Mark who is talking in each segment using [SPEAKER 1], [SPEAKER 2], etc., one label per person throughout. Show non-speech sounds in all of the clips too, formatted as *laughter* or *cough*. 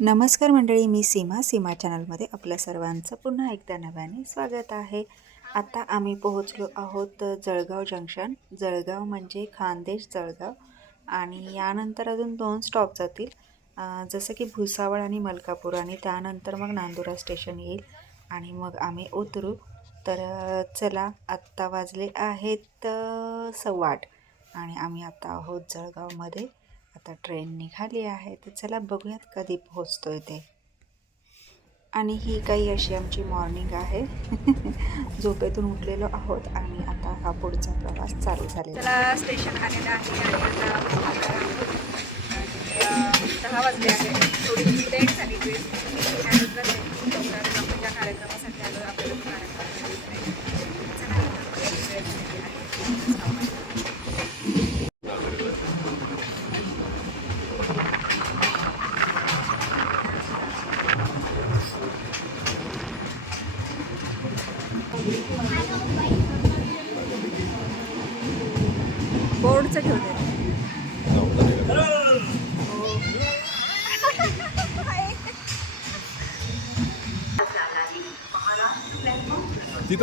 [SPEAKER 1] नमस्कार मंडळी मी सीमा. सीमा चॅनलमध्ये आपल्या सर्वांचं पुन्हा एकदा नव्याने स्वागत आहे. आता आम्ही पोहोचलो आहोत जळगाव जंक्शन. जळगाव म्हणजे खानदेश जळगाव आणि यानंतर अजून दोन स्टॉप जातील. जसं की भुसावळ आणि मलकापूर आणि त्यानंतर मग नांदुरा स्टेशन येईल आणि मग आम्ही उतरू. तर चला आत्ता वाजले आहेत सव्वा आठ आणि आम्ही आता आहोत जळगावमध्ये. आता ट्रेन निघाली आहे तर चला बघूयात कधी पोहोचतोय ते. आणि ही काही अशी आमची मॉर्निंग आहे. *laughs* झोपेतून उठलेलो आहोत आणि आता हा पुढचा प्रवास चालू झालेला
[SPEAKER 2] स्टेशन आलेलं आहे दहा वाजले आहे थोडी लेट झाली ट्रेन. आणि कार्यक्रमासाठी आलो आपल्याला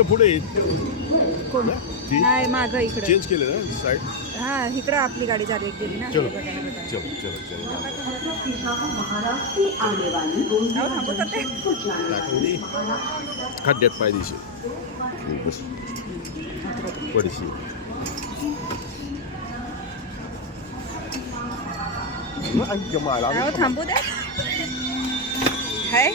[SPEAKER 3] पुढे.
[SPEAKER 2] कोण?
[SPEAKER 3] ती
[SPEAKER 2] नाही मागं इकडे.
[SPEAKER 3] चेंज केलं ना साईड
[SPEAKER 2] हा इकडं आपली गाडी चालू गेली ना.
[SPEAKER 3] चलो. चलो चलो चलो.
[SPEAKER 2] अहो, थांबवतात ते.
[SPEAKER 3] दाखवली. खड्ड्यात पाय दिशी बस. पडशी.
[SPEAKER 2] अहो, थांबू. द्या हाय.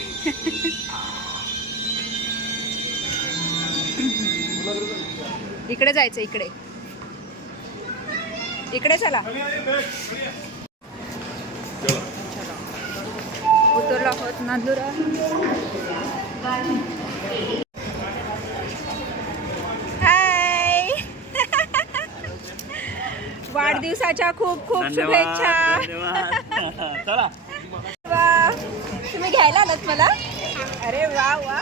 [SPEAKER 2] इकडे जायचं इकडे. इकडे चला. उतरलो आहोत नांदुरा. हाय *laughs* वाढदिवसाच्या खूप खूप शुभेच्छा. *laughs* तुम्ही घ्यायला आलात मला? अरे वा वा.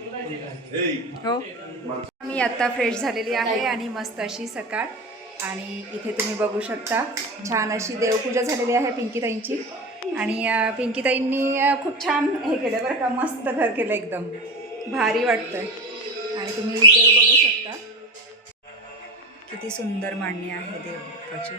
[SPEAKER 2] हो. मी आत्ता फ्रेश झालेली आहे आणि मस्त अशी सकाळ. आणि इथे तुम्ही बघू शकता छान अशी देवपूजा झालेली आहे पिंकीताईंची. आणि पिंकीताईंनी खूप छान हे केलं बरं का मस्त घर केलं एकदम. भारी वाटतंय. आणि तुम्ही देव बघू शकता. किती सुंदर मांडणी आहे देवपाची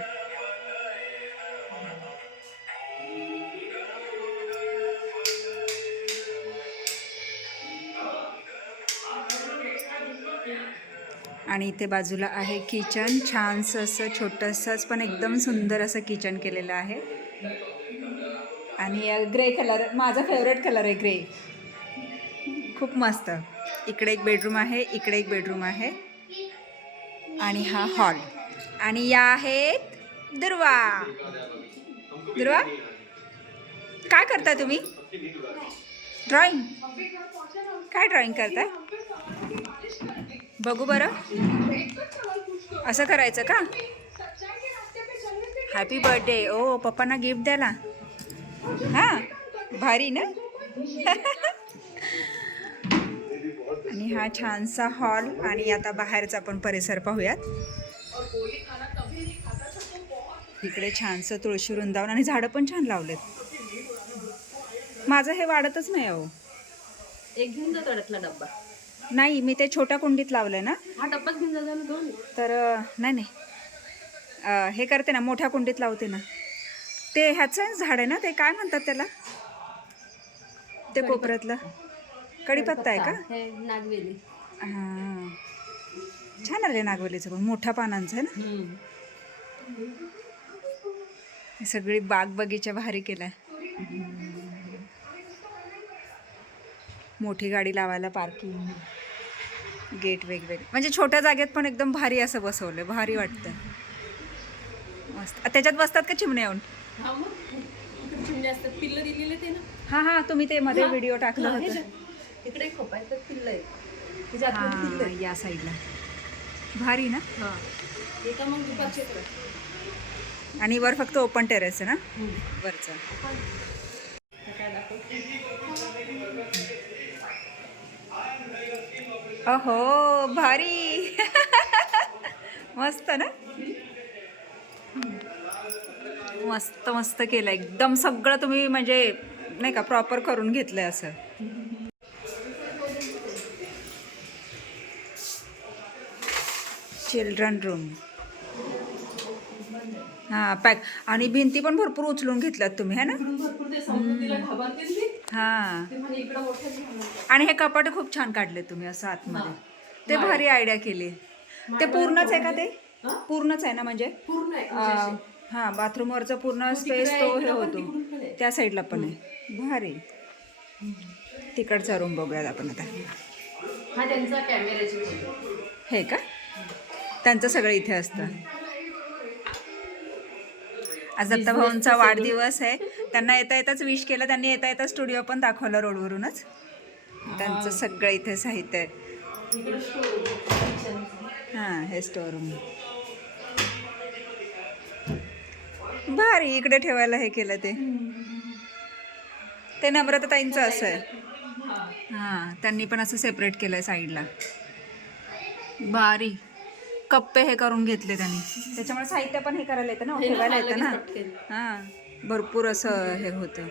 [SPEAKER 2] आणि इथे बाजूला आहे किचन. छानसं असं छोटंसंच पण एकदम सुंदर असं किचन केलेलं आहे. आणि ग्रे कलर माझा फेवरेट कलर आहे ग्रे. खूप मस्त. इकडे एक बेडरूम आहे इकडे एक बेडरूम आहे. आणि हा हॉल आणि या आहेत दुर्वा. दुर्वा? काय करता तुम्ही? ड्रॉइंग काय ड्रॉइंग करताय? बघू बरं. असं करायचं का? हॅपी बर्थडे ओ पप्पांना गिफ्ट द्याला हां भारी ना? आणि हा छानसा हॉल आणि आता बाहेरचा आपण परिसर पाहूयात. इकडे छानसं तुळशी वृंदावन आणि झाडं पण छान लावलेत. माझं हे वाढतच नाही अहो.
[SPEAKER 4] एक घेऊन जातो डब्बा.
[SPEAKER 2] नाही मी ते छोट्या कुंडीत लावलं ना.
[SPEAKER 4] हा डब्बाच घेऊन ना दोन.
[SPEAKER 2] तर नाही नाही. अ, हे करते ना मोठ्या कुंडीत लावते ना. ते ह्याचं झाड आहे ना ते काय म्हणतात त्याला? ते कोपऱ्यातलं. कढीपत्ता आहे का?
[SPEAKER 4] हे नागवेली.
[SPEAKER 2] हां. छान आले नागवलीचं पण मोठ्या पानांचं आहे ना. ही सगळी बाग बगीचा भारी केलाय. मोठी गाडी लावायला पार्किंग. गेट वेगवेगळे. म्हणजे छोट्या जागेत पण एकदम भारी असं बसवलं भारी वाटतं मस्त. त्याच्यात बसतात का चिमण्या येऊन
[SPEAKER 4] हा
[SPEAKER 2] हा तुम्ही ते मध्ये व्हिडिओ टाकलं होतं.
[SPEAKER 4] इकडे
[SPEAKER 2] हा
[SPEAKER 4] आहे.
[SPEAKER 2] या साईडला भारी ना?
[SPEAKER 4] हा.
[SPEAKER 2] आणि वर फक्त ओपन टेरेस आहे ना? वरचं अहो भारी. *laughs* मस्त ना? मस्त मस्त केलं. एकदम सगळं तुम्ही म्हणजे नाही का प्रॉपर करून घेतलंय असं. चिल्ड्रन रूम हां पॅक. आणि भिंती पण भरपूर उचलून घेतल्यात तुम्ही है ना. हां. आणि हे कपाट खूप छान काढले तुम्ही असं आतमध्ये. ते भारी आयडिया केली. ते पूर्णच आहे का ते? पूर्णच आहे ना म्हणजे? हा बाथरूम वरचा पूर्ण स्पेस तो हे होतो. त्या साईडला पण आहे. भारी. तिकडचा रूम बघूयात आपण आता.
[SPEAKER 4] हा त्यांचा कॅमेऱ्याची फोटो
[SPEAKER 2] हे का? त्यांचं सगळं इथे असतं. आज दत्ता भाऊंचा *laughs* वाढदिवस आहे. त्यांना येता येताच विश केलं. त्यांनी येता येता स्टुडिओ पण दाखवलं रोडवरूनच. त्यांचं सगळं इथे साहित्य आहे. हां हे स्टोर रूम भारी इकडे ठेवायला हे केलं ते. ते नम्रता ताईंचं असं आहे. हां. त्यांनी पण असं सेपरेट केलं आहे साईडला भारी. कप्पे हे करून घेतले त्यांनी. त्याच्यामुळे साहित्य पण हे करायला येतं ना ठेवायला येतं ना. हां भरपूर असं हे होतं.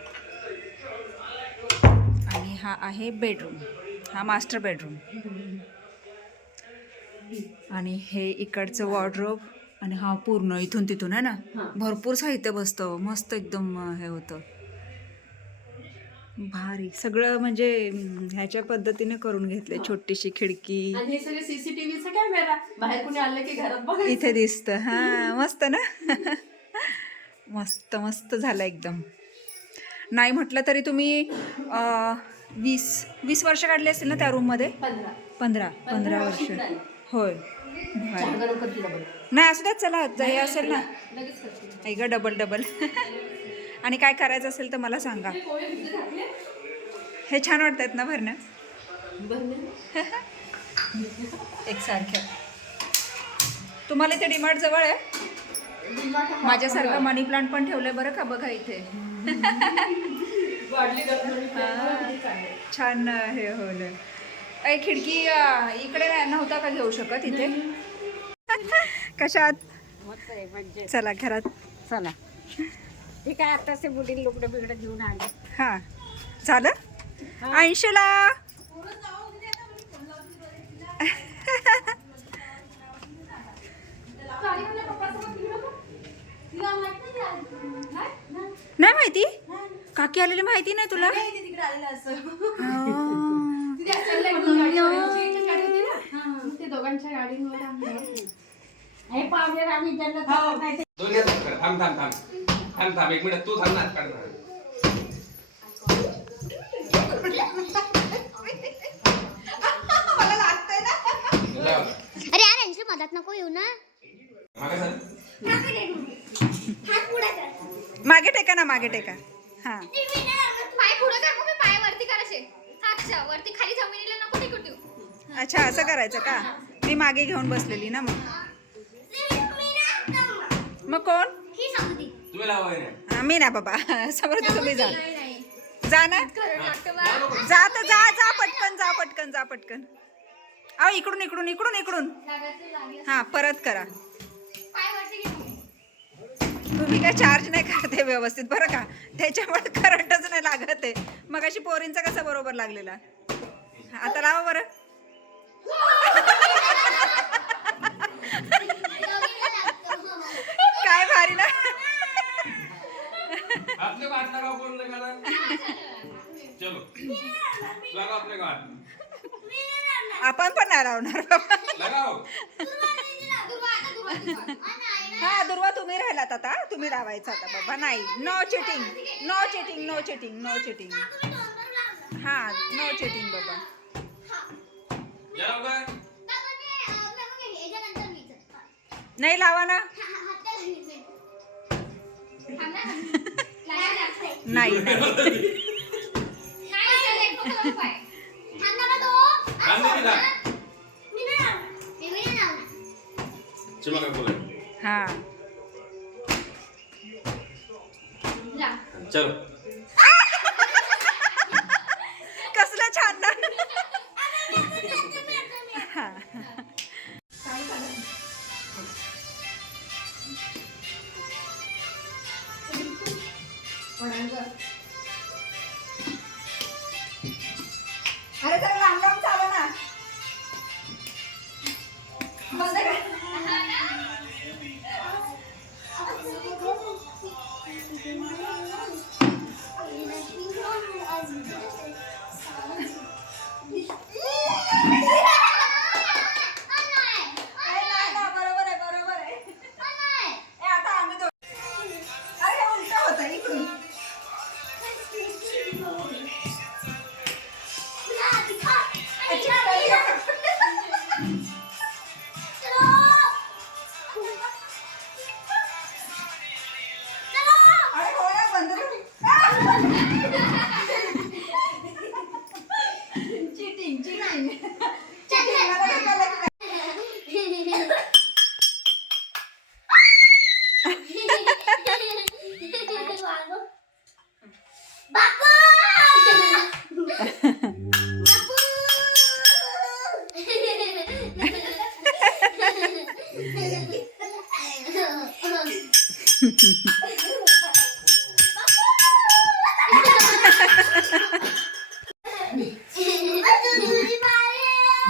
[SPEAKER 2] आणि हा आहे बेडरूम हा मास्टर बेडरूम आणि हे इकडचं वॉर्ड्रोब आणि हा पूर्ण इथून तिथून आहे ना? भरपूर साहित्य बसतं मस्त एकदम हे होतं. भारी. सगळं म्हणजे ह्याच्या पद्धतीने करून घेतले छोटीशी खिडकी
[SPEAKER 4] आणि हे सगळे सीसीटीव्हीचा कॅमेरा बाहेर कोणी आलं की घरात बघ
[SPEAKER 2] इथे दिसतं. हां मस्त ना? मस्त मस्त झालं एकदम. नाही म्हटलं तरी तुम्ही अं, वीस वीस वर्ष काढली असतील ना त्या रूममध्ये
[SPEAKER 4] पंधरा.
[SPEAKER 2] पंधरा पंधरा वर्ष
[SPEAKER 4] नाही.
[SPEAKER 2] होय.
[SPEAKER 4] डबल
[SPEAKER 2] नाही असू द्यात चला हे असेल ना.
[SPEAKER 4] लगेच करते
[SPEAKER 2] ऐका डबल डबल आणि काय करायचं असेल तर मला सांगा.
[SPEAKER 4] हे भिजत घातले
[SPEAKER 2] हे छान वाटतात ना भरणं? *laughs* एकसारख्या तुम्हाला इथे डिमार्ट जवळ आहे? माझ्यासारखं मनी प्लांट पण ठेवलंय बरं का बघा इथे. छान हे होलं. ऐ खिडकी इकडे नव्हता का घेऊ शकत इथे? *laughs* कशात? चला घरात.
[SPEAKER 5] चला. ठीक आहे आता बुडील लुगडं बिगडं घेऊन आले.
[SPEAKER 2] हा. झालं? ऐंशीला? नाही माहिती? काकी आलेली माहिती नाही तुला?
[SPEAKER 5] हे.
[SPEAKER 6] थांब थांब थांब. थांब थांब. एक मिनिट. तू थांब ना.
[SPEAKER 7] अरे यार यांच्या मदत नको येऊ ना.
[SPEAKER 6] मागे
[SPEAKER 2] टेका ना मागे टेका. हा.
[SPEAKER 7] पाय पुढे कर मग मी पाय वरती करायचे अच्छा वरती खाली जमिनीला नको टिकू ठेवू
[SPEAKER 2] अच्छा असं करायचं का? मी मागे घेऊन बसलेली ना मग. मग कोण?
[SPEAKER 7] ही
[SPEAKER 6] हे.
[SPEAKER 2] हा, मी ना बाबा. *laughs* समोर तुम्ही जा.
[SPEAKER 7] नाही नाही
[SPEAKER 2] जा ना. जा तर जा जा पटकन जा पटकन जा पटकन. अहो इकडून इकडून इकडून इकडून. हा परत करा. तुम्ही काय चार्ज नाही करते व्यवस्थित बरं का? त्याच्यामुळे करंटच नाही लागत आहे. मग अशी पोरींचा कसा बरोबर लागलेला? आता लावा बरं. काय भारी ना. आपण पण नाही लावणार बाबा. हा दुर्वा तुम्ही राहिलात आता. तुम्ही लावायचं आता बाबा. नाही no cheating no cheating no cheating no cheating. हा नो चिटिंग बाबा. नाही लावा ना. नाही नाही.
[SPEAKER 6] काय
[SPEAKER 2] हा.
[SPEAKER 6] चलो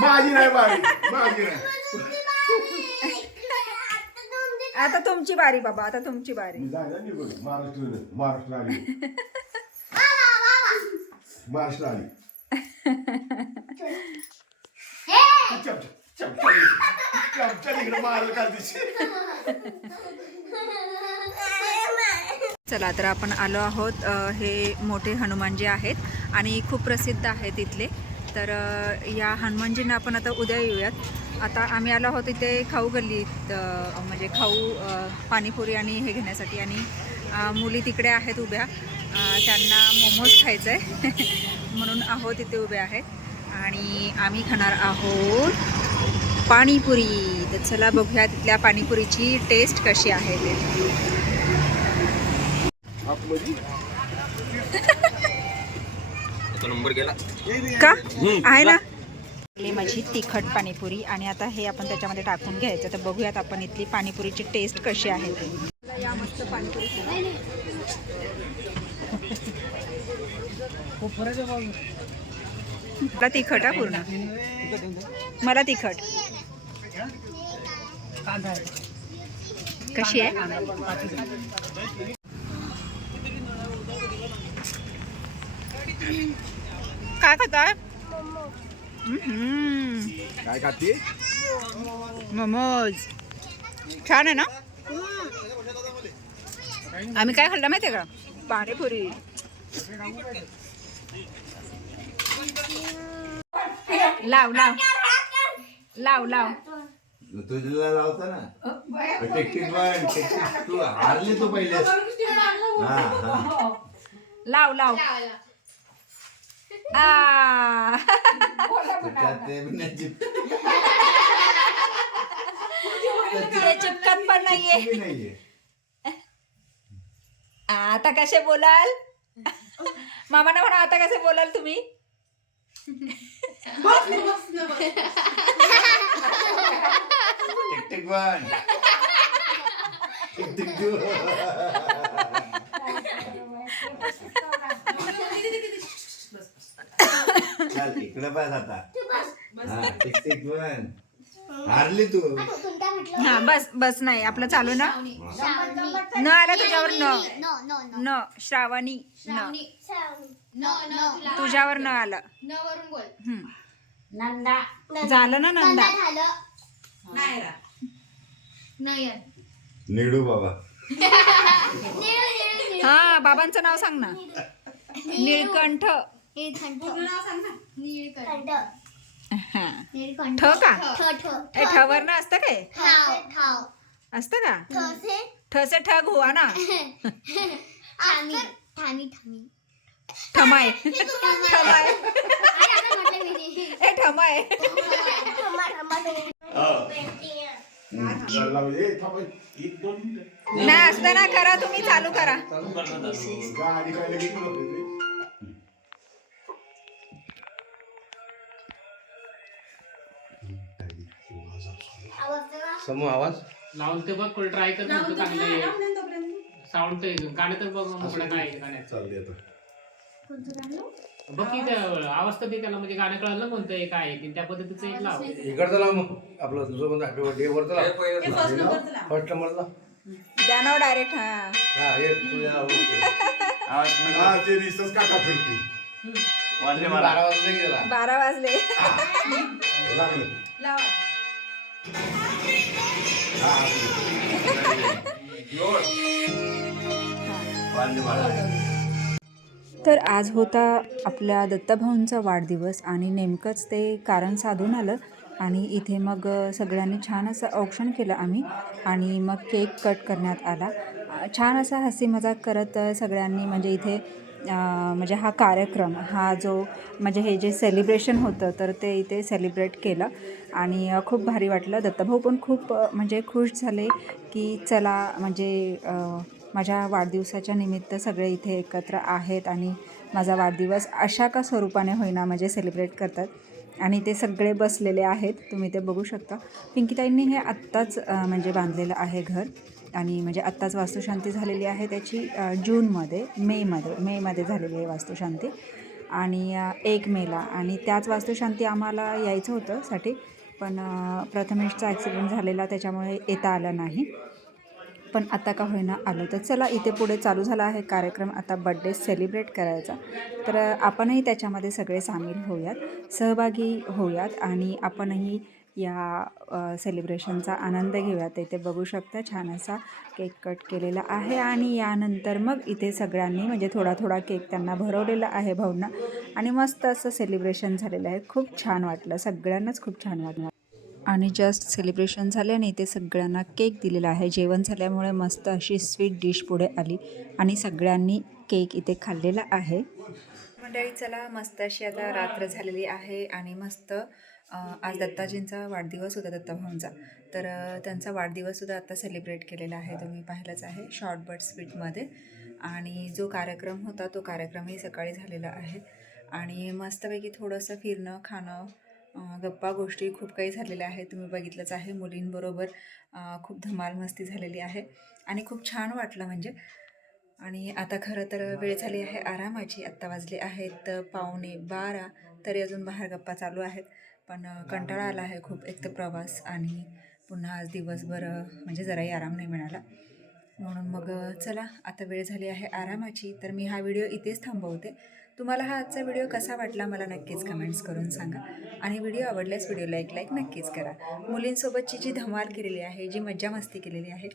[SPEAKER 3] माझी नाही बारी माझी नाही
[SPEAKER 2] आता तुमची बारी बाबा आता तुमची बारी.
[SPEAKER 3] मी जायला निघून महाराष्ट्र महाराष्ट्र आली. महाराष्ट्र आली. *laughs* आमच्या तिकडे मारल
[SPEAKER 2] चला तर आपण आलो आहोत हे मोठे हनुमानजी आहेत आणि खूप प्रसिद्ध आहेत इथले. तर या हनुमानजींना आपण आता उद्या येऊयात. आता आम्ही आलो आहोत इथे खाऊ गल्लीत म्हणजे खाऊ पाणीपुरी आणि हे घेण्यासाठी. आणि मुली तिकडे आहेत उभ्या. त्यांना मोमोज खायचं आहे *laughs* म्हणून आहोत इथे उभे आहेत. आणि आम्ही खाणार आहोत पाणीपुरी. तर चला बघूया तिथल्या पाणीपुरीची टेस्ट कशी आहे ते. का? आहे ना? माझी तिखट पाणीपुरी आणि आता हे आपण त्याच्यामध्ये टाकून घ्यायचं. तर बघूयात आपण इथली पाणीपुरीची टेस्ट कशी आहे ते. या मस्त पाणीपुरी मला तिखट हा पूर्ण. मला तिखट. कशी आहे? काय खाताय.
[SPEAKER 3] काय खाते?
[SPEAKER 2] मोमोज. छान आहे ना? आम्ही काय खाल्लं माहितीये का? पाणीपुरी. लाव लाव. लाव लाव.
[SPEAKER 8] तुझ्याला लावता ना टेक्टिक वन टेक्टिक तू हारली तू पहिले हा हा
[SPEAKER 2] लाव लाव आ
[SPEAKER 8] त्यात ते बी नाही चिप-
[SPEAKER 2] चिपकत पण नाहीये आता कसे बोलाल मामाना म्हणा आता कसे बोलाल तुम्ही
[SPEAKER 8] टेक्टिक वन. टेक्टिक टू चल इकडे बस आता. हा टेक्टिक वन. हारली तू.
[SPEAKER 2] हा बस बस नाही आपलं चालू ना?
[SPEAKER 7] श्रावणी.
[SPEAKER 2] न आला तुझ्यावर न.
[SPEAKER 7] No no no.
[SPEAKER 2] न श्रावणी न.
[SPEAKER 7] श्रावणी. नो नो तुला.
[SPEAKER 2] तुझ्यावर न आलं.
[SPEAKER 7] न वरून बोल.
[SPEAKER 2] हम्म.
[SPEAKER 5] नंदा.
[SPEAKER 2] झालं ना नंदा
[SPEAKER 7] झालं. नयन.
[SPEAKER 8] निडू बाबा.
[SPEAKER 7] निळ, निळ, निळ.
[SPEAKER 2] हा बाबांचं नाव सांग ना. निळकंठ.
[SPEAKER 7] नीळकंठ. नीळकंठ.
[SPEAKER 2] हा.
[SPEAKER 7] नीळकंठ.
[SPEAKER 2] ठ का?
[SPEAKER 7] ठ ठ
[SPEAKER 2] ए ठवर ना असतं काय?
[SPEAKER 7] ठाव ठाव
[SPEAKER 2] असतं का?
[SPEAKER 7] ठ से
[SPEAKER 2] ठ से ठग हुआ ना. *laughs*
[SPEAKER 7] ठामी ठामी ठामी
[SPEAKER 6] ठमाय ठमाय *laughs* ए ठमाय. नाही असतं ना करा तुम्ही चालू करा.
[SPEAKER 9] समूह आवाज? लावून ते बघ ट्राय कर म्हणतो चांगलं साऊंड ते गाणं तर बघ मोकळं काय आहे गाण्यात
[SPEAKER 3] चालली आता.
[SPEAKER 9] बघ की ते आवाज तर दे त्याला म्हणजे गाणं कळलं कोणतं काय आहे ते. त्या पद्धतीचं एक लाव.
[SPEAKER 10] इकडचं लाव मग. आपलं तुझं म्हणजे हॅपी बर्थडे वरचं लाव. फर्स्ट नंबरला
[SPEAKER 6] द्या ना डायरेक्ट हा.
[SPEAKER 10] हा हे तुझ्या
[SPEAKER 3] हा ते रिसर्च काका फिरते
[SPEAKER 10] बारा वाजले गेला
[SPEAKER 6] बारा वाजले.
[SPEAKER 3] लागलं. हा.
[SPEAKER 2] तर आज होता आपल्या दत्ताभाऊंचा वाढदिवस आणि नेमकंच ते कारण साधून आलं आणि इथे मग सगळ्यांनी छान असं औक्षण केलं आम्ही आणि मग केक कट करण्यात आला. छान असा हसी मजाक करत सगळ्यांनी म्हणजे इथे म्हणजे हा कार्यक्रम हा जो म्हणजे हे जे सेलिब्रेशन होतं तर ते इथे सेलिब्रेट केलं आणि खूप भारी वाटलं. दत्ताभाऊ पण खूप म्हणजे खुश झाले की चला म्हणजे माझ्या वाढदिवसाच्या निमित्त सगळे इथे एकत्र आहेत आणि माझा वाढदिवस अशा का स्वरूपाने होईना म्हणजे सेलिब्रेट करतात. आणि ते सगळे बसलेले आहेत. तुम्ही ते बघू शकता. पिंकीताईंनी हे आत्ताच म्हणजे बांधलेलं आहे घर. आणि म्हणजे आत्ताच वास्तुशांती झालेली आहे त्याची जूनमध्ये मेमध्ये मेमध्ये झालेली आहे वास्तुशांती. आणि एक मेला. आणि त्याच वास्तुशांती आम्हाला यायचं होतं साठी. पण प्रथमेशचा ॲक्सिडेंट झालेला त्याच्यामुळे येता आलं नाही. पण आता का होईना आलो. तर चला इथे पुढे चालू झाला आहे कार्यक्रम. आता बड्डे सेलिब्रेट करायचा. तर आपणही त्याच्यामध्ये सगळे सामील होऊयात. सहभागी होऊयात आणि आपणही या सेलिब्रेशनचा आनंद घेऊयात. इथे बघू शकता छान असा केक कट केलेला आहे आणि यानंतर मग इथे सगळ्यांनी म्हणजे थोडा थोडा केक त्यांना भरवलेला आहे भाऊंना. आणि मस्त असं सेलिब्रेशन झालेलं आहे. खूप छान वाटलं. सगळ्यांनाच खूप छान वाटलं. आणि जस्ट सेलिब्रेशन झाल्याने इथे सगळ्यांना केक दिलेला आहे. जेवण झाल्यामुळे मस्त अशी स्वीट डिश पुढे आली आणि सगळ्यांनी केक इथे खाल्लेला आहे. मंडळी चला मस्त अशी आता रात्र झालेली आहे आणि मस्त आज दत्ताजींचा वाढदिवस होता दत्ताभाऊंचा तर त्यांचा वाढदिवससुद्धा आता सेलिब्रेट केलेला आहे. तुम्ही पाहिलंच आहे शॉर्ट बट स्वीटमध्ये आणि जो कार्यक्रम होता तो कार्यक्रमही सकाळी झालेला आहे. आणि मस्तपैकी थोडंसं फिरणं खाणं गप्पा गोष्टी खूप काही झालेल्या आहेत तुम्ही बघितलंच आहे मुलींबरोबर खूप धमाल मस्ती झालेली आहे आणि खूप छान वाटलं म्हणजे. आणि आता खरं तर वेळ झाली आहे आरामाची आत्ता वाजले आहेत पावणे बारा तरी अजून बाहेर गप्पा चालू आहेत. पण कंटाळा आला आहे खूप एक तर प्रवास आणि पुन्हा आज दिवसभर म्हणजे जराही आराम नाही मिळाला. म्हणून मग चला आता वेळ झाली आहे आरामाची तर मी हा व्हिडिओ इथेच थांबवते. तुम्हाला हा आजचा व्हिडिओ कसा वाटला मला नक्कीच कमेंट्स करून सांगा. आणि व्हिडिओ आवडल्यास व्हिडिओला एक लाईक नक्कीच करा. मुलींसोबतची जी धमाल केलेली आहे जी मज्जा मस्ती केलेली आहे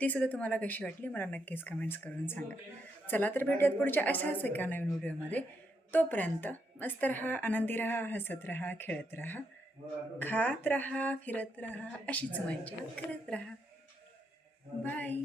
[SPEAKER 2] ती सुद्धा तुम्हाला कशी वाटली मला नक्कीच कमेंट्स करून सांगा. चला तर भेटूयात पुढच्या अशाच एका नवीन व्हिडिओमध्ये तोपर्यंत मस्त रहा आनंदी रहा हसत रहा खेळत रहा खात रहा फिरत रहा अशीच मजा करत रहा. बाय